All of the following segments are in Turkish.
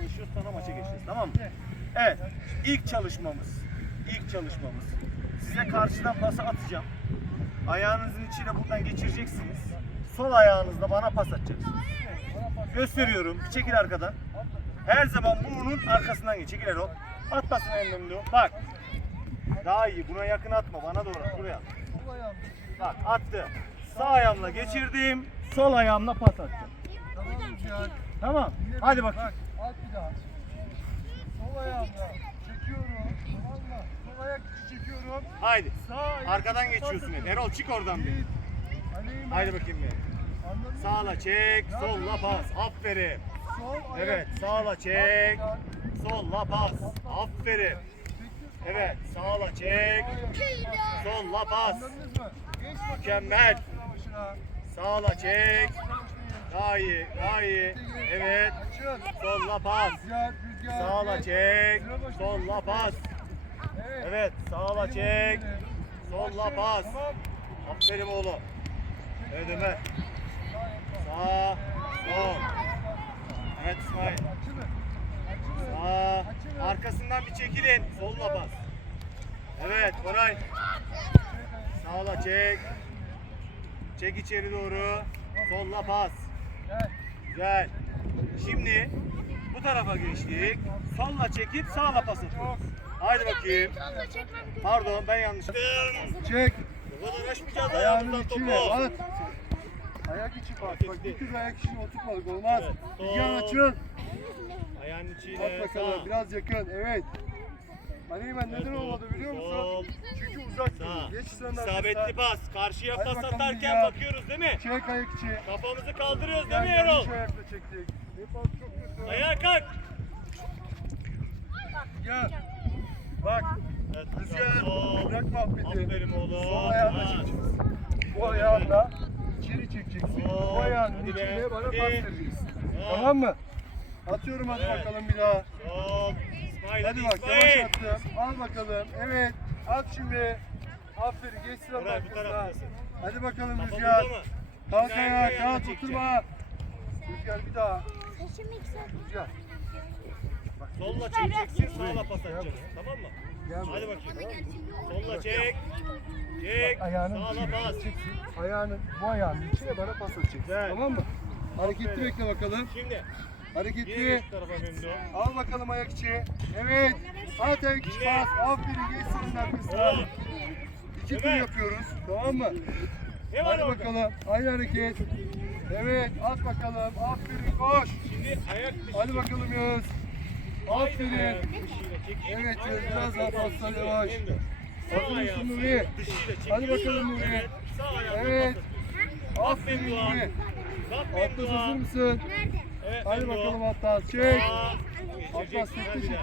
çalışıyoruz sonra maça geçeceğiz tamam mı? Evet ilk çalışmamız. ilk çalışmamız. Size karşıdan pası atacağım. Ayağınızın içine buradan geçireceksiniz. Sol ayağınızla bana pas atacaksınız. Gösteriyorum. Bir çekil arkadan. Her zaman bunun arkasından geç. Çekil Erol. At pasını en önünde. Bak. Daha iyi. Buna yakın atma. Bana doğru. at, Buraya. at. Bak attı. Sağ ayağımla geçirdim. Sol ayağımla pas attım. Tamam. Hadi. Bak at bir daha. Sol ayağımla çekiyorum. Tamam mı? Sol ayak içi çekiyorum. Haydi. Sağ ayak Arkadan içi geçiyorsun hep. Erol çık oradan bir. Git. Aleyhim Haydi bakayım bir. Anladın mı? Sağla çek, solla pas. Aferin. Sol ayak Evet, sağla çek. Solla pas. Aferin. Çektim. Evet, sağla çek. Solla pas. Anladınız mı? Geç bakalım. Mükemmel. Sıra başına. Sağla çek. Sıra başına. Daha iyi, daha iyi. Evet. Solla pas. Sağla çek. Solla pas. Evet. Sağla çek. Solla pas. Aferin oğlum. Evet Ömer. Sağ, sol. Evet İsmail. Sağ. Arkasından bir çekilin. Solla pas. Evet Koray. Sağla çek. Çek içeri doğru. Solla pas. Gel. Güzel. Şimdi bu tarafa geçtik. Solla çekip sağla pas atıyoruz. Haydi bakayım. Pardon ben yanlış. Çek. Bu kadar Ayağının ayağımızdan topu. at. Ayak içi bak. Bak bir kız ayak içine oturtmadık olmaz. Evet, sol. açın. Ayağın At içine bakalım sağ. biraz yakın. Evet. Hani ben neden olmadı biliyor musun? Çünkü uzak Sağ. Geç sıranın İsabetli pas. Karşıya Hadi pas bakalım atarken ya. bakıyoruz değil mi? Çek ayak içi. Kafamızı kaldırıyoruz değil mi Gel, Erol? yanlış ayakla çektik. Ne pas çok kötü. Ayağa kalk. Gel. Bak. Evet, Rüzgar. sol. Bırak muhabbeti. Aferin oğlum. Sol ayağınla Ha. çekeceksin. Bu ayağınla içeri çekeceksin. Bu ayağının Hadi be. içine bana Hadi. pas vereceksin. Tamam mı? Atıyorum hadi Evet. bakalım bir daha. Sol. Hadi bak yavaş İsmail. attım. Al bakalım. Evet. At şimdi. Aferin. Geç sıranın Koray, bu arkasına. taraftasın. Hadi bakalım Kafa Rüzgar. burada mı? Kalk Sen ayağa. de Kalk yanına oturma. Rüzgar bir daha. Rüzgar. Solla çekeceksin, sağla pas atacaksın. Tamam mı? Gel Hadi buraya. bakayım. Solla çek. Çek. Ayağının Sağla içine pas. çekeceksin. Ayağının bu ayağının içine bana pas atacaksın. Güzel. Tamam mı? Hareketli bekle bakalım. Şimdi. Hareketli. Al bakalım ayak içi. Evet. At ayak içi pas. Aferin. Geç sıranın arkasına. İki tur yapıyoruz. Tamam mı? Ne var Hadi bakalım. Aynı hareket. Evet. At bakalım. Aferin. Koş. Şimdi ayak dışı. Hadi bakalım Yağız. Aferin. Evet, Aynen. biraz daha Şimdi yavaş. Hazır mısın Nuri? Hadi bakalım Nuri. Evet. Aferin. Nuri. Atlas hazır mısın? Evet, Hadi bakalım Atlas. Çek. Atlas Geçeceksin. tekte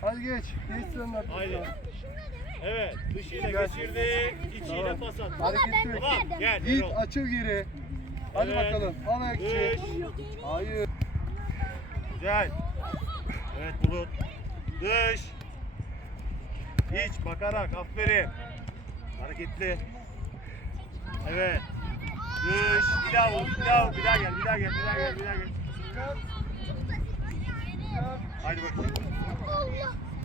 Hadi geç. Geç sıranın Haydi. arkasına. Evet. Dışıyla Gel. geçirdik. İçiyle Tamam. pas at. Hareketli bekle. gel. Git Erol. açıl geri. Hadi Evet. bakalım. Al ayak içi. Dış. Hayır. Güzel. Evet Bulut. Dış. İç bakarak aferin. Hareketli. Evet. Dış. Bir daha vur. Bir daha vur. Bir daha gel. Bir daha gel. Bir daha gel. Bir daha gel. Haydi bakayım.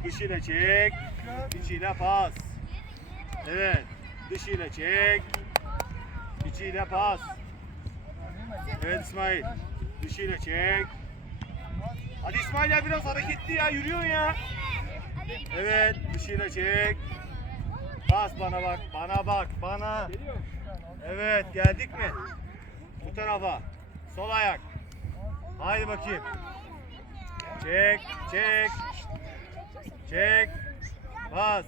Dışıyla çek. İçiyle pas. Evet. Dışıyla çek. İçiyle pas. Evet İsmail. Dışıyla çek. Hadi İsmail ya biraz hareketli ya yürüyorsun ya. Evet dışıyla çek. Bas bana bak bana bak bana. Evet geldik mi? Bu tarafa. Sol ayak. Haydi bakayım. Çek çek. Çek. Bas.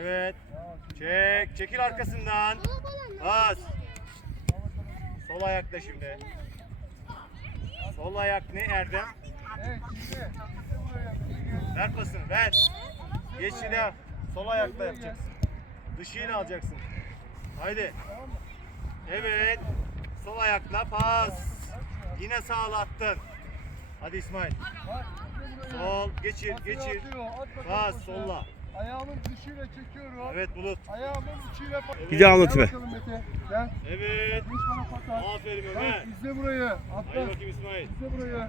Evet. Çek. Çekil arkasından. Bas. Sol ayakla şimdi. Sol ayak ne Erdem? Ver pasını ver. Yine sol ayakla yapacaksın. Dışıyla alacaksın. Haydi. Evet. Sol ayakla pas. Yine sağlattın. Hadi İsmail. Sol. Geçir geçir. Pas solla. Ayağımın dışıyla çekiyorum. Evet Bulut. Ayağımın içiyle pas. Bir daha anlat be. Evet. Aferin Ömer. izle burayı. Hadi Atla. bakayım İsmail. İzle burayı.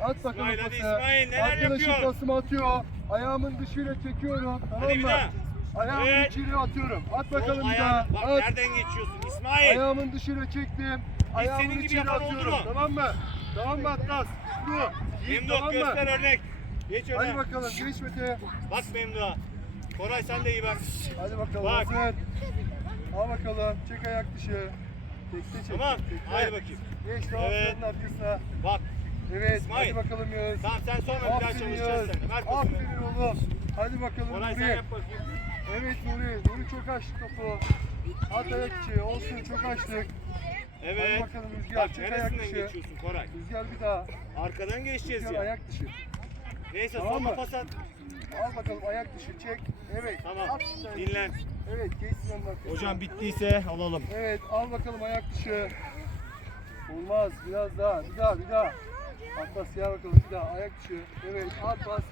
At bakalım İsmail, hadi. İsmail, neler Arkadaşım yapıyor? pasımı atıyor. Ayağımın dışıyla çekiyorum. Tamam Hadi bir mı? daha. Ayağımın Evet. içiyle atıyorum. At bakalım Sol bir daha. Bak At. nereden geçiyorsun İsmail. Ayağımın dışıyla çektim. Ayağımın senin gibi içiyle yapan oldu atıyorum. mu? Tamam mı? Tamam mı Atlas? Dur. Yiğit, Memduh tamam mı? göster örnek. Geç Hadi bakalım geç Mete. Bak Memduh'a. Koray sen de iyi bak. Hadi bakalım Bak. hazır. Al bakalım. Çek ayak dışı. Tekte çek. Tamam. tekte. Hadi bakayım. Geç Evet. evet. arkasına. Bak. Evet. İsmail. Hadi bakalım Yağız. Tamam sen sonra bir daha Aferin çalışacağız Yağız. sen. Ver pasını. Aferin oğlum. Hadi bakalım Koray sen Nuri. yap bakayım. Evet Nuri. Nuri çok açtı topu. At ayak içi. Olsun çok açtık. Evet. Hadi bakalım Rüzgar. Bak Çek ayak neresinden dışı. geçiyorsun Koray? Rüzgar bir daha. Arkadan geçeceğiz Rüzgar ya. ayak dışı. Neyse Tamam sonra mı? pas at. Al bakalım ayak dışı. Çek. Evet. Tamam. At. Dinlen. Evet. Geçsin arkasına. Hocam bittiyse alalım. Evet al bakalım ayak dışı. Olmaz biraz daha bir daha bir daha. Atlas ya bakalım bir daha ayak dışı. Evet at bas